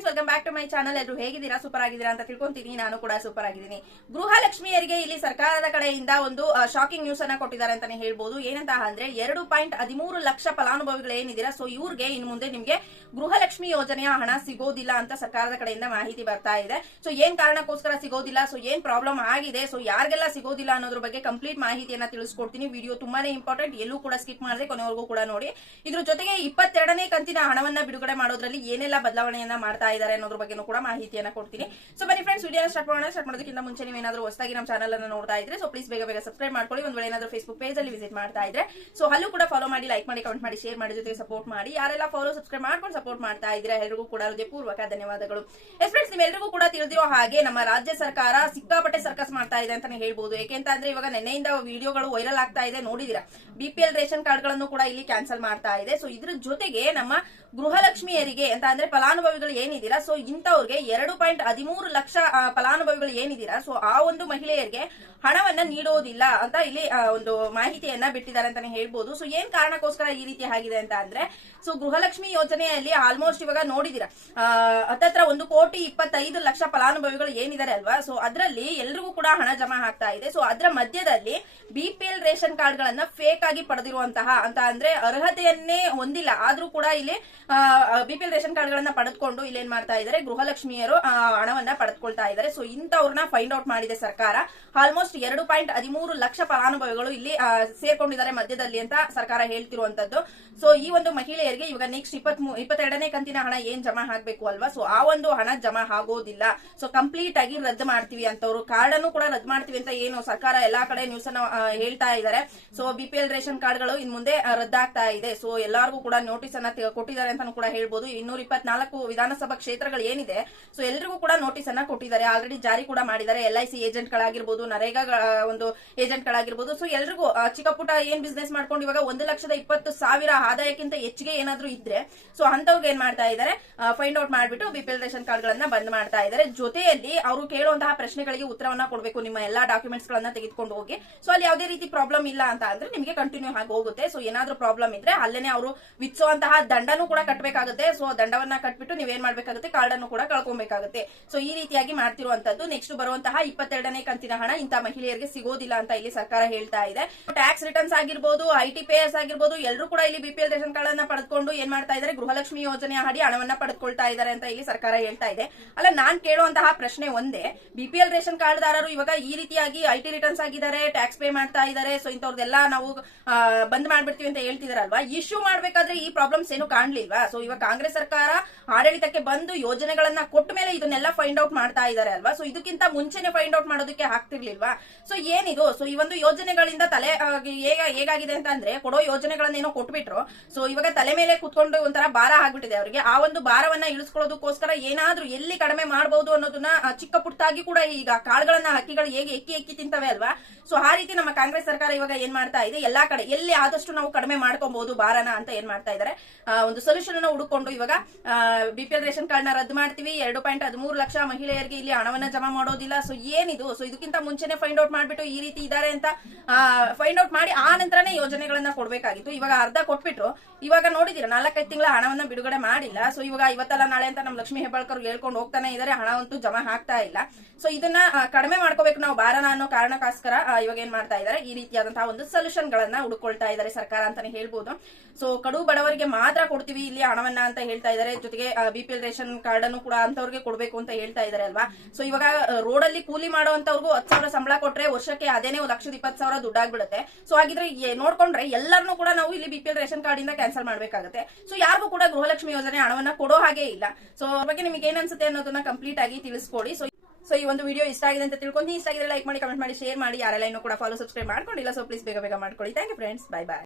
Friends welcome back to my channel ಎಲ್ಲರೂ ಹೇಗಿದ್ದೀರಾ? Super ಆಗಿದ್ದೀರಾ ಅಂತ ತಿಳ್ಕೊಂತೀನಿ. ನಾನು ಕೂಡ ಸೂಪರ್ ಆಗಿದ್ದೀನಿ. ಗೃಹಲಕ್ಷ್ಮಿಯರಿಗೆ ಇಲ್ಲಿ ಸರ್ಕಾರದ ಕಡೆಯಿಂದ ಒಂದು ಶಾಕಿಂಗ್ ನ್ಯೂಸ್ ಅನ್ನ ಕೊಟ್ಟಿದ್ದಾರೆ ಅಂತಾನೆ ಹೇಳ್ಬೋದು. ಏನಂತ ಅಂದ್ರೆ ಎರಡು ಪಾಯಿಂಟ್ ಹದಿಮೂರು ಲಕ್ಷ ಫಲಾನುಭವಿಗಳು ಏನಿದ್ದೀರಾ? ಸೊ ಇವ್ರಿಗೆ ಇನ್ ಮುಂದೆ ನಿಮ್ಗೆ ಗೃಹಲಕ್ಷ್ಮಿ ಯೋಜನೆಯ ಹಣ ಸಿಗೋದಿಲ್ಲ ಅಂತ ಸರ್ಕಾರದ ಕಡೆಯಿಂದ ಮಾಹಿತಿ ಬರ್ತಾ ಇದೆ. ಸೊ ಏನ್ ಕಾರಣಕ್ಕೋಸ್ಕರ ಸಿಗೋದಿಲ್ಲ? ಸೊ ಏನ್ ಪ್ರಾಬ್ಲಮ್ ಆಗಿದೆ? ಸೊ ಯಾರಿಗೆಲ್ಲ ಸಿಗೋದಿಲ್ಲ ಅನ್ನೋದ್ರ ಬಗ್ಗೆ ಕಂಪ್ಲೀಟ್ ಮಾಹಿತಿಯನ್ನ ತಿಳಿಸ್ಕೊಡ್ತೀನಿ. ವಿಡಿಯೋ ತುಂಬಾನೇ ಇಂಪಾರ್ಟೆಂಟ್ ಎಲ್ಲೂ ಕೂಡ ಸ್ಕಿಪ್ ಮಾಡದೆ, ಕೊನೆವರೆಗೂ ಕೂಡ ನೋಡಿ. ಇದ್ರ ಜೊತೆಗೆ ಇಪ್ಪತ್ತೆರಡನೇ ಕಂತಿನ ಹಣವನ್ನ ಬಿಡುಗಡೆ ಮಾಡೋದ್ರಲ್ಲಿ ಏನೆಲ್ಲ ಬದಲಾವಣೆಯನ್ನ ಮಾಡ್ತಾ ಇದ್ದಾರೆ ಅನ್ನೋದ್ರ ಬಗ್ಗೆನೂ ಕೂಡ ಮಾಹಿತಿಯನ್ನ ಕೊಡ್ತೀನಿ. ಸೊ ಬನ್ನಿ ಫ್ರೆಂಡ್ಸ್ ವಿಡಿಯೋ ಸ್ಟಾರ್ಟ್ ಮಾಡೋಣ. ಸ್ಟಾರ್ಟ್ ಮಾಡೋದಕ್ಕಿಂತ ಮುಂಚೆ ನೀವು ಏನಾದ್ರೂ ಹೊಸದಾಗಿ ನಮ್ಮ ಚಾನಲ್ ಅನ್ನು ನೋಡ್ತಾ ಇದ್ರೆ ಸೊ ಪ್ಲೀಸ್ ಬೇಗ ಬೇಗ ಸಬ್ಸ್ಕ್ರೈಬ್ ಮಾಡ್ಕೊಳ್ಳಿ. ಒಂದ್ ವೇಳೆ ಏನಾದ್ರೂ ಫೇಸ್ಬುಕ್ ಪೇಜ್ ಅಲ್ಲಿ ವಿಸಿಟ್ ಮಾಡ್ತಾ ಇದ್ರೆ ಸೊ ಅಲ್ಲೂ ಕೂಡ ಫಾಲೋ ಮಾಡಿ ಲೈಕ್ ಮಾಡಿ ಕಮೆಂಟ್ ಮಾಡಿ ಶೇರ್ ಮಾಡಿ ಜೊತೆಗೆ ಸಪೋರ್ಟ್ ಮಾಡಿ. ಯಾರೆಲ್ಲ ಫಾಲೋ ಸಬ್ಸ್ಕ್ರೈಬ್ ಮಾಡ್ಕೊಂಡು ಸಪೋರ್ಟ್ ಮಾಡ್ತಾ ಇದ್ರೆ ಎಲ್ಲರಿಗೂ ಕೂಡ ಹೃದಯಪೂರ್ವಕ ಧನ್ಯವಾದಗಳು. ಎಸ್ ಫ್ರೆಂಡ್ಸ್ ನಿಮ್ಮೆಲ್ಲರಿಗೂ ಕೂಡ ತಿಳಿದಿರೋ ಹಾಗೆ ನಮ್ಮ ರಾಜ್ಯ ಸರ್ಕಾರ ಸಿಕ್ಕಾಪಟ್ಟೆ ಸರ್ಕಸ್ ಮಾಡ್ತಾ ಇದೆ ಅಂತಾನೆ ಹೇಳ್ಬೋದು. ಅಂದ್ರೆ ಇವಾಗ ನೆನ್ನೆಯಿಂದ ವಿಡಿಯೋಗಳು ವೈರಲ್ ಆಗ್ತಾ ಇದೆ, ನೋಡಿದಿರ? ಬಿಪಿಎಲ್ ರೇಷನ್ ಕಾರ್ಡ್ಗಳನ್ನು ಕೂಡ ಇಲ್ಲಿ ಕ್ಯಾನ್ಸಲ್ ಮಾಡ್ತಾ ಇದೆ. ಸೊ ಇದ್ರ ಜೊತೆಗೆ ನಮ್ಮ ಗೃಹಲಕ್ಷ್ಮಿಯರಿಗೆ ಅಂತ ಅಂದ್ರೆ ಫಲಾನುಭವಿಗಳು ಏನಿದ್ದೀರಾ? ಸೊ ಇಂಥವ್ರಿಗೆ ಎರಡು ಪಾಯಿಂಟ್ ಹದಿಮೂರು ಲಕ್ಷ ಫಲಾನುಭವಿಗಳು ಏನಿದ್ದೀರಾ? ಸೊ ಆ ಒಂದು ಮಹಿಳೆಯರಿಗೆ ಹಣವನ್ನ ನೀಡೋದಿಲ್ಲ ಅಂತ ಇಲ್ಲಿ ಒಂದು ಮಾಹಿತಿಯನ್ನ ಬಿಟ್ಟಿದ್ದಾರೆ ಅಂತಾನೆ ಹೇಳ್ಬೋದು. ಸೊ ಏನ್ ಕಾರಣಕ್ಕೋಸ್ಕರ ಈ ರೀತಿ ಆಗಿದೆ ಅಂತ ಅಂದ್ರೆ ಸೊ ಗೃಹಲಕ್ಷ್ಮಿ ಯೋಜನೆಯಲ್ಲಿ ಆಲ್ಮೋಸ್ಟ್ ಇವಾಗ ನೋಡಿದಿರ ಹತ್ತತ್ರ ಒಂದು ಕೋಟಿ ಇಪ್ಪತ್ತೈದು ಲಕ್ಷ ಫಲಾನುಭವಿಗಳು ಏನಿದ್ದಾರೆ ಅಲ್ವಾ? ಸೊ ಅದರಲ್ಲಿ ಎಲ್ರಿಗೂ ಕೂಡ ಹಣ ಜಮಾ ಆಗ್ತಾ ಇದೆ. ಸೊ ಅದರ ಮಧ್ಯದಲ್ಲಿ ಬಿಪಿಎಲ್ ರೇಷನ್ ಕಾರ್ಡ್ ಗಳನ್ನ ಫೇಕ್ ಆಗಿ ಪಡೆದಿರುವಂತಹ ಅಂತ ಅಂದ್ರೆ ಅರ್ಹತೆಯನ್ನೇ ಹೊಂದಿಲ್ಲ. ಆದ್ರೂ ಕೂಡ ಇಲ್ಲಿ ಬಿಪಿಎಲ್ ರೇಷನ್ ಕಾರ್ಡ್ ಗಳನ್ನ ಪಡೆದುಕೊಂಡು ಇಲ್ಲಿ ಏನ್ ಮಾಡ್ತಾ ಇದ್ದಾರೆ ಗೃಹಲಕ್ಷ್ಮಿಯರು ಹಣವನ್ನ ಪಡೆದುಕೊಳ್ತಾ ಇದ್ದಾರೆ ಸೊ ಇಂಥವ್ರನ್ನ ಫೈಂಡ್ ಔಟ್ ಮಾಡಿದೆ ಸರ್ಕಾರ. ಆಲ್ಮೋಸ್ಟ್ ಎರಡು ಪಾಯಿಂಟ್ ಹದಿಮೂರು ಲಕ್ಷ ಫಲಾನುಭವಿಗಳು ಇಲ್ಲಿ ಸೇರ್ಕೊಂಡಿದ್ದಾರೆ ಮಧ್ಯದಲ್ಲಿ ಅಂತ ಸರ್ಕಾರ ಹೇಳ್ತಿರುವಂತದ್ದು. ಸೊ ಈ ಒಂದು ಮಹಿಳೆಯರಿಗೆ ಇವಾಗ ನೆಕ್ಸ್ಟ್ ಇಪ್ಪತ್ ಇಪ್ಪತ್ತೆರಡನೇ ಕಂತಿನ ಹಣ ಏನ್ ಜಮಾ ಆಗ್ಬೇಕು ಅಲ್ವಾ? ಸೊ ಆ ಒಂದು ಹಣ ಜಮಾ ಆಗೋದಿಲ್ಲ. ಸೊ ಕಂಪ್ಲೀಟ್ ಆಗಿ ರದ್ದು ಮಾಡ್ತೀವಿ ಅಂತವ್ರು. ಕಾರ್ಡ್ ಅನ್ನು ಕೂಡ ರದ್ದು ಮಾಡ್ತೀವಿ ಅಂತ ಏನು ಸರ್ಕಾರ ಎಲ್ಲಾ ಕಡೆ ನ್ಯೂಸ್ ಅನ್ನ ಹೇಳ್ತಾ ಇದ್ದಾರೆ ಸೊ ಬಿಪಿಎಲ್ ರೇಷನ್ ಕಾರ್ಡ್ಗಳು ಇನ್ ಮುಂದೆ ರದ್ದಾಗ್ತಾ ಇದೆ. ಸೊ ಎಲ್ಲರಿಗೂ ಕೂಡ ನೋಟಿಸ್ ಅನ್ನ ಕೊಟ್ಟಿದ್ದಾರೆ ಅಂತಾನು ಕೂಡ ಹೇಳ್ಬೋದು. ಇನ್ನೂರ ಇಪ್ಪತ್ನಾಲ್ಕು ವಿಧಾನಸಭಾ ಕ್ಷೇತ್ರಗಳು ಏನಿದೆ ಸೊ ಎಲ್ರಿಗೂ ಕೂಡ ನೋಟಿಸ್ ಅನ್ನ ಕೊಟ್ಟಿದ್ದಾರೆ. ಆಲ್ರೆಡಿ ಜಾರಿ ಕೂಡ ಮಾಡಿದ್ದಾರೆ. ಎಲ್ ಐ ಸಿ ಏಜೆಂಟ್ ಗಳಾಗಿರ್ಬೋದು, ನರೇಗಾ ಒಂದು ಏಜೆಂಟ್ ಗಳಾಗಿರ್ಬೋದು ಸೊ ಎಲ್ರಿಗೂ ಚಿಕ್ಕ ಪುಟ್ಟ ಏನ್ ಬಿಸ್ನೆಸ್ ಮಾಡ್ಕೊಂಡು ಇವಾಗ ಒಂದು ಲಕ್ಷದ ಇಪ್ಪತ್ತು ಸಾವಿರ ಆದಾಯಕ್ಕಿಂತ ಹೆಚ್ಚಿಗೆ ಏನಾದ್ರೂ ಇದ್ರೆ ಸೊ ಅಂತವ್ರಿಗೆ ಏನ್ ಮಾಡ್ತಾ ಇದ್ದಾರೆ ಫೈಂಡ್ ಔಟ್ ಮಾಡ್ಬಿಟ್ಟು ಬಿಪಿಎಲ್ ರೇಷನ್ ಕಾರ್ಡ್ ಗಳನ್ನ ಬಂದ್ ಮಾಡ್ತಾ ಇದ್ದಾರೆ ಜೊತೆಯಲ್ಲಿ ಅವರು ಕೇಳುವಂತಹ ಪ್ರಶ್ನೆಗಳಿಗೆ ಉತ್ತರವನ್ನ ಕೊಡಬೇಕು ನಿಮ್ಮ ಎಲ್ಲಾ ಡಾಕ್ಯುಮೆಂಟ್ಸ್ ಗಳನ್ನ ತೆಗೆದುಕೊಂಡು ಹೋಗಿ. ಸೊ ಅಲ್ಲಿ ಯಾವುದೇ ರೀತಿ ಪ್ರಾಬ್ಲಮ್ ಇಲ್ಲ ಅಂತ ಅಂದ್ರೆ ನಿಮಗೆ ಕಂಟಿನ್ಯೂ ಆಗಿ ಹೋಗುತ್ತೆ. ಸೊ ಏನಾದ್ರು ಪ್ರಾಬ್ಲಮ್ ಇದ್ರೆ ಅಲ್ಲೇನೆ ಅವರು ವಿಧಿಸುವಂತಹ ದಂಡನೂ ಕೂಡ ಕಟ್ಟಬೇಕಾಗುತ್ತೆ ಸೊ ದಂಡವನ್ನ ಕಟ್ಬಿಟ್ಟು ನೀವೇನ್ ಮಾಡ್ಬೇಕಾಗುತ್ತೆ? ಕಾರ್ಡ್ ಅನ್ನು ಕೂಡ ಕಳ್ಕೊಬೇಕಾಗುತ್ತೆ. ಸೊ ಈ ರೀತಿಯಾಗಿ ಮಾಡ್ತಿರುವಂತದ್ದು ನೆಕ್ಸ್ಟ್ ಬರುವಂತಹ ಇಪ್ಪತ್ತೆರಡನೇ ಕಂತಿನ ಹಣ ಇಂಥ ಮಹಿಳೆಯರಿಗೆ ಸಿಗೋದಿಲ್ಲ ಅಂತ ಇಲ್ಲಿ ಸರ್ಕಾರ ಹೇಳ್ತಾ ಇದೆ. ಟ್ಯಾಕ್ಸ್ ರಿಟರ್ನ್ಸ್ ಆಗಿರ್ಬೋದು ಐಟಿ ಪೇಯರ್ಸ್ ಆಗಿರ್ಬೋದು ಎಲ್ಲರೂ ಕೂಡ ಇಲ್ಲಿ ಬಿಪಿಎಲ್ ರೇಷನ್ ಕಾರ್ಡ್ ಅನ್ನ ಪಡೆದುಕೊಂಡು ಏನ್ ಮಾಡ್ತಾ ಇದ್ದಾರೆ? ಗೃಹಲಕ್ಷ್ಮಿ ಯೋಜನೆಯ ಹಾಡಿ ಹಣವನ್ನ ಪಡೆದುಕೊಳ್ತಾ ಇದ್ದಾರೆ ಅಂತ ಇಲ್ಲಿ ಸರ್ಕಾರ ಹೇಳ್ತಾ ಇದೆ. ಅಲ್ಲ, ನಾನ್ ಕೇಳುವಂತಹ ಪ್ರಶ್ನೆ ಒಂದೇ ಬಿಪಿಎಲ್ ರೇಷನ್ ಕಾರ್ಡ್ ದಾರರು ಇವಾಗ ಈ ರೀತಿಯಾಗಿ ಐಟಿ ರಿಟರ್ನ್ಸ್ ಆಗಿದ್ದಾರೆ ಟ್ಯಾಕ್ಸ್ ಪೇ ಮಾಡ್ತಾ ಇದ್ದಾರೆ ಸೊ ಇಂಥವ್ರದೆಲ್ಲ ನಾವು ಬಂದ್ ಮಾಡ್ಬಿಡ್ತೀವಿ ಅಂತ ಹೇಳ್ತಿದಾರಲ್ವಾ? ಇಶ್ಯೂ ಮಾಡ್ಬೇಕಾದ್ರೆ ಈ ಪ್ರಾಬ್ಲಮ್ಸ್ ಏನು ಕಾಣ್ಲಿಲ್ವಾ? ಸೊ ಇವಾಗ ಕಾಂಗ್ರೆಸ್ ಸರ್ಕಾರ ಆಡಳಿತಕ್ಕೆ ಬಂದು ಯೋಜನೆಗಳನ್ನ ಕೊಟ್ಟ ಮೇಲೆ ಇದನ್ನೆಲ್ಲ ಫೈಂಡ್ ಔಟ್ ಮಾಡ್ತಾ ಇದ್ದಾರೆ ಅಲ್ವಾ? ಸೊ ಇದಕ್ಕಿಂತ ಮುಂಚೆನೆ ಫೈಂಡ್ ಔಟ್ ಮಾಡೋದಕ್ಕೆ ಆಗ್ತಿರ್ಲಿಲ್ವಾ? ಸೊ ಏನಿದು ಸೊ ಈ ಒಂದು ಯೋಜನೆಗಳಿಂದ ತಲೆ ಹೇಗ ಹೇಗಾಗಿದೆ ಅಂತ ಅಂದ್ರೆ ಕೊಡೋ ಯೋಜನೆಗಳನ್ನೇನೋ ಕೊಟ್ಬಿಟ್ರು. ಸೊ ಇವಾಗ ತಲೆ ಮೇಲೆ ಕುತ್ಕೊಂಡು ಒಂಥರ ಭಾರ ಆಗ್ಬಿಟ್ಟಿದೆ ಅವರಿಗೆ. ಆ ಒಂದು ಭಾರವನ್ನ ಇಳಿಸ್ಕೊಳ್ಳೋದಕ್ಕೋಸ್ಕರ ಏನಾದ್ರೂ ಎಲ್ಲಿ ಕಡಿಮೆ ಮಾಡಬಹುದು ಅನ್ನೋದನ್ನ ಚಿಕ್ಕ ಪುಟ್ಟಾಗಿ ಕೂಡ ಈಗ ಕಾಳುಗಳನ್ನ ಹಕ್ಕಿಗಳು ಹೇಗೆ ಎಕ್ಕಿ ಎಕ್ಕಿ ತಿಂತವೆ ಅಲ್ವಾ? ಸೊ ಆ ರೀತಿ ನಮ್ಮ ಕಾಂಗ್ರೆಸ್ ಸರ್ಕಾರ ಇವಾಗ ಏನ್ ಮಾಡ್ತಾ ಇದೆ? ಎಲ್ಲಾ ಕಡೆ ಎಲ್ಲಿ ಆದಷ್ಟು ನಾವು ಕಡಿಮೆ ಮಾಡ್ಕೊಬಹುದು ಭಾರನ ಅಂತ ಏನ್ ಮಾಡ್ತಾ ಇದ್ದಾರೆ ಆ, ಒಂದು ಸೊಲ್ಯೂಷನ್ ಅನ್ನ ಹುಡುಕೊಂಡು ಇವಾಗ ಬಿಪಿಎಲ್ ರೇಷನ್ ಕಾರ್ಡ್ನ ರದ್ದು ಮಾಡ್ತೀವಿ. ಎರಡು ಪಾಯಿಂಟ್ ಹದಿಮೂರು ಲಕ್ಷ ಮಹಿಳೆಯರಿಗೆ ಇಲ್ಲಿ ಹಣವನ್ನ ಜಮಾ ಮಾಡೋದಿಲ್ಲ. ಸೊ ಏನಿದು? ಸೊ ಇದಕ್ಕಿಂತ ಮುಂಚೆನೆ ಫೈಂಡ್ ಔಟ್ ಮಾಡ್ಬಿಟ್ಟು ಈ ರೀತಿ ಇದ್ದಾರೆ ಅಂತ ಫೈಂಡ್ ಔಟ್ ಮಾಡಿ ಆ ನಂತರನೇ ಯೋಜನೆಗಳನ್ನ ಕೊಡ್ಬೇಕಾಗಿತ್ತು. ಇವಾಗ ಅರ್ಧ ಕೊಟ್ಬಿಟ್ರು. ಇವಾಗ ನೋಡಿದೀರ, ನಾಲ್ಕೈದು ತಿಂಗಳ ಹಣವನ್ನ ಬಿಡುಗಡೆ ಮಾಡಿಲ್ಲ. ಸೊ ಇವಾಗ ಇವತ್ತಲ್ಲ ನಾಳೆ ಅಂತ ನಮ್ಮ ಲಕ್ಷ್ಮೀ ಹೆಬ್ಬಾಳ್ಕರ್ ಹೇಳ್ಕೊಂಡು ಹೋಗ್ತಾನೆ ಇದಾರೆ ಹಣವಂತೂ ಜಮಾ ಆಗ್ತಾ ಇಲ್ಲ. ಸೊ ಇದನ್ನ ಕಡಿಮೆ ಮಾಡ್ಕೋಬೇಕು ನಾವು ಭಾರನ ಅನ್ನೋ ಕಾರಣಕ್ಕೋಸ್ಕರ ಇವಾಗ ಏನ್ ಮಾಡ್ತಾ ಇದ್ದಾರೆ ಈ ರೀತಿಯಾದಂತಹ ಒಂದು ಸೊಲ್ಯೂಷನ್ ಗಳನ್ನ ಹುಡುಕೊಳ್ತಾ ಇದ್ದಾರೆ ಸರ್ಕಾರ ಅಂತಾನೆ ಹೇಳ್ಬೋದು. ಸೊ ಕಡು ಬಡವರಿಗೆ ಮಾತ್ರ ಕೊಡ್ತೀವಿ ಇಲ್ಲಿ ಹಣವನ್ನ ಅಂತ ಹೇಳ್ತಾ ಇದ್ದಾರೆ ಜೊತೆಗೆ ಬಿಪಿಎಲ್ ರೇಷನ್ ಕಾರ್ಡ್ ಅನ್ನು ಕೂಡ ಅಂತವ್ರಿಗೆ ಕೊಡ್ಬೇಕು ಅಂತ ಹೇಳ್ತಾ ಇದ್ದಾರೆ ಅಲ್ವಾ? ಸೊ ಇವಾಗ ರೋಡ್ ಅಲ್ಲಿ ಕೂಲಿ ಮಾಡುವಂತವ್ರಿಗೂ ಹತ್ತು ಸಾವಿರ ಸಂಬಳ ಕೊಟ್ರೆ ವರ್ಷಕ್ಕೆ ಅದೇನೇ ಒಂದು ಲಕ್ಷದ ಇಪ್ಪತ್ತು ಸಾವಿರ ದುಡ್ಡಾಗ್ಬಿಡುತ್ತೆ. ಸೊ ಹಾಗಿದ್ರೆ ನೋಡ್ಕೊಂಡ್ರೆ ಎಲ್ಲರನ್ನೂ ಕೂಡ ನಾವು ಇಲ್ಲಿ ಬಿಪಿಎಲ್ ರೇಷನ್ ಕಾರ್ಡ್ ಇಂದ ಕ್ಯಾನ್ಸಲ್ ಮಾಡಬೇಕಾಗುತ್ತೆ. ಸೊ ಯಾರಿಗೂ ಕೂಡ ಗೃಹಲಕ್ಷ್ಮಿ ಯೋಜನೆ ಹಣವನ್ನ ಕೊಡೋ ಹಾಗೆ ಇಲ್ಲ. ಸೊ ಬಗ್ಗೆ ನಿಮಗೆ ಏನನ್ಸುತ್ತೆ ಅನ್ನೋದನ್ನ ಕಂಪ್ಲೀಟ್ ಆಗಿ ತಿಳಿಸ್ಕೊಡಿ. ಸೊ ಸೊ ಈ ಒಂದು ವಿಡಿಯೋ ಇಷ್ಟ ಆಗಿದೆ ಅಂತ ತಿಳ್ಕೊಂಡು, ಇಷ್ಟ ಆಗಿದ್ರೆ ಲೈಕ್ ಮಾಡಿ ಕಮೆಂಟ್ ಮಾಡಿ ಶೇರ್ ಮಾಡಿ, ಯಾರೆಲ್ಲ ಇನ್ನೂ ಕೂಡ ಫಾಲೋ ಸಬ್ಸ್ಕ್ರೈಬ್ ಮಾಡ್ಕೊಂಡಿಲ್ಲ ಸೊ ಪ್ಲೀಸ್ ಬೇಗ ಬೇಗ ಮಾಡ್ಕೊಳ್ಳಿ. Thank you friends bye bye